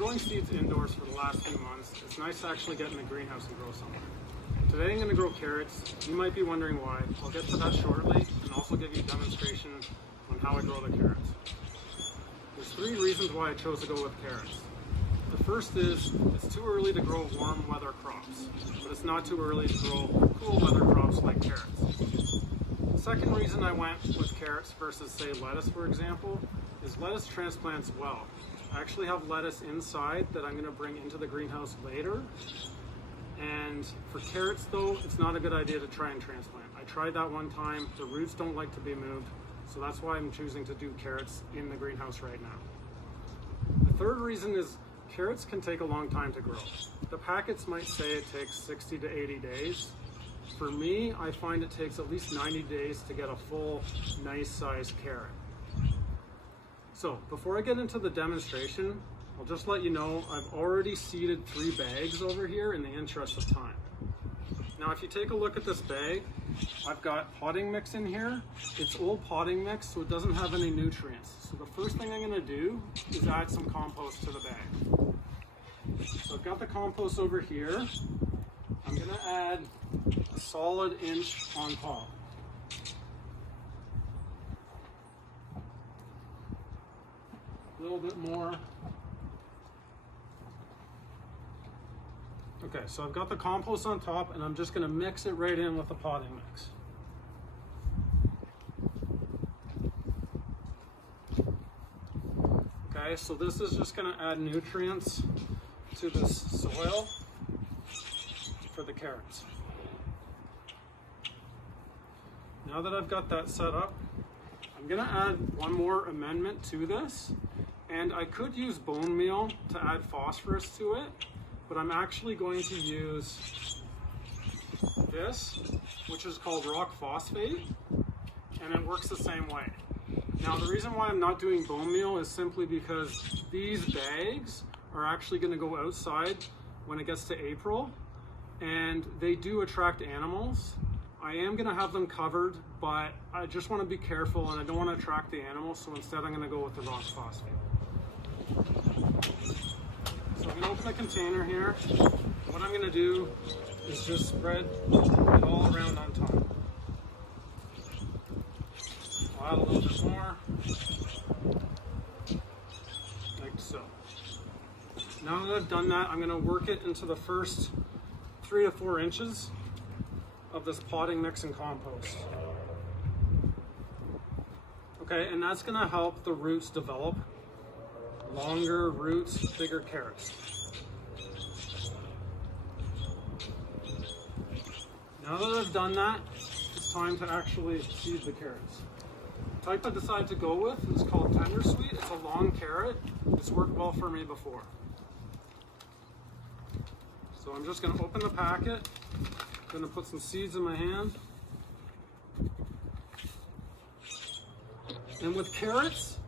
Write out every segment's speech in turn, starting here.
growing seeds indoors for the last few months, it's nice to actually get in the greenhouse and grow something. Today I'm going to grow carrots. You might be wondering why. I'll get to that shortly and also give you a demonstration on how I grow the carrots. There's 3 reasons why I chose to go with carrots. The first is it's too early to grow warm weather crops, but it's not too early to grow cool weather crops like carrots. The second reason I went with carrots versus, say, lettuce, for example, is lettuce transplants well. I actually have lettuce inside that I'm going to bring into the greenhouse later. And for carrots though, it's not a good idea to try and transplant. I tried that one time, the roots don't like to be moved, so that's why I'm choosing to do carrots in the greenhouse right now. The third reason is carrots can take a long time to grow. The packets might say it takes 60 to 80 days. For me, I find it takes at least 90 days to get a full, nice sized carrot. So before I get into the demonstration, I'll just let you know I've already seeded 3 bags over here in the interest of time. Now if you take a look at this bag, I've got potting mix in here. It's old potting mix, so it doesn't have any nutrients. So the first thing I'm going to do is add some compost to the bag. So I've got the compost over here. I'm going to add a solid inch on top. A little bit more. Okay, so I've got the compost on top and I'm just going to mix it right in with the potting mix. Okay, so this is just going to add nutrients to this soil for the carrots. Now that I've got that set up, I'm going to add one more amendment to this, and I could use bone meal to add phosphorus to it, but I'm actually going to use this, which is called rock phosphate, and it works the same way. Now the reason why I'm not doing bone meal is simply because these bags are actually going to go outside when it gets to April, and they do attract animals. I am going to have them covered, but I just want to be careful and I don't want to attract the animals, so instead I'm going to go with the rock phosphate. So I'm going to open the container here. What I'm going to do is just spread it all around on top. I'll add a little bit more, like so. Now that I've done that, I'm going to work it into the first 3 to 4 inches of this potting mix and compost. Okay, and that's going to help the roots develop. Longer roots, bigger carrots. Now that I've done that, it's time to actually seed the carrots. The type I decided to go with is called Tender Sweet. It's a long carrot. It's worked well for me before. So I'm just going to open the packet. I'm going to put some seeds in my hand. And with carrots,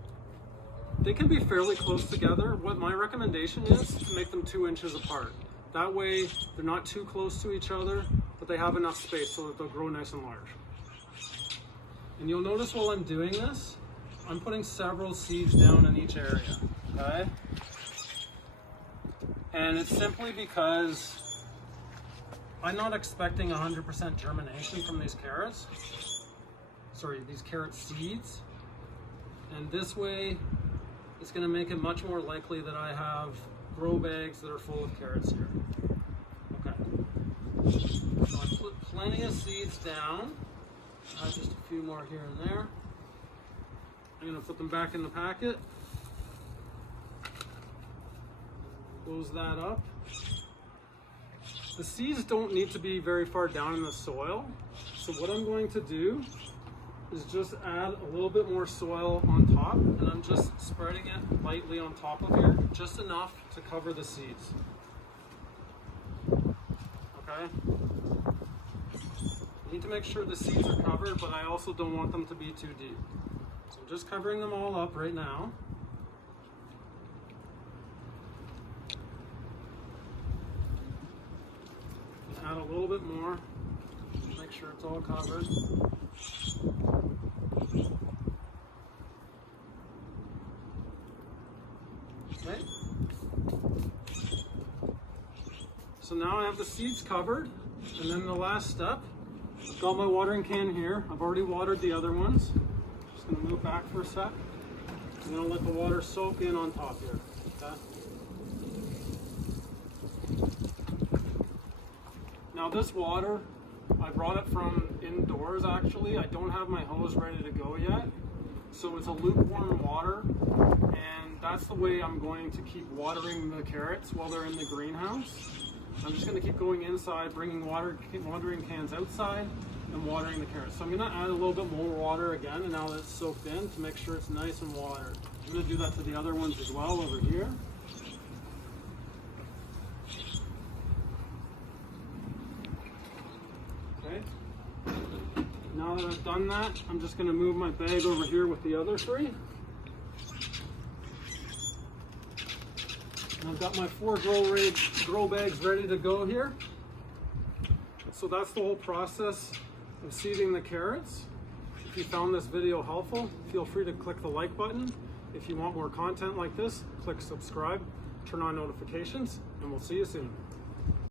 they can be fairly close together. What my recommendation is to make them 2 inches apart. That way they're not too close to each other, but they have enough space so that they'll grow nice and large. And you'll notice while I'm doing this, I'm putting several seeds down in each area, okay? And it's simply because I'm not expecting 100% germination from these carrots. Sorry, these carrot seeds. And this way, it's going to make it much more likely that I have grow bags that are full of carrots here. Okay. So I put plenty of seeds down. Add just a few more here and there. I'm going to put them back in the packet. Close that up. The seeds don't need to be very far down in the soil. So what I'm going to do is just add a little bit more soil on top, and I'm just spreading it lightly on top of here, just enough to cover the seeds. Okay? I need to make sure the seeds are covered, but I also don't want them to be too deep. So I'm just covering them all up right now. Add a little bit more, make sure it's all covered. Okay. So now I have the seeds covered, and then the last step, I've got my watering can here. I've already watered the other ones. Just gonna move back for a sec. I'm gonna let the water soak in on top here, okay? Now this water, I brought it from indoors actually. I don't have my hose ready to go yet. So it's a lukewarm water, and that's the way I'm going to keep watering the carrots while they're in the greenhouse. I'm just going to keep going inside, bringing watering cans outside, and watering the carrots. So I'm going to add a little bit more water again, and now that it's soaked in, to make sure it's nice and watered. I'm going to do that to the other ones as well over here. Okay. Now that I've done that, I'm just going to move my bag over here with the other three. And I've got my 4 grow bags ready to go here. So that's the whole process of seeding the carrots. If you found this video helpful, feel free to click the like button. If you want more content like this, click subscribe, turn on notifications, and we'll see you soon.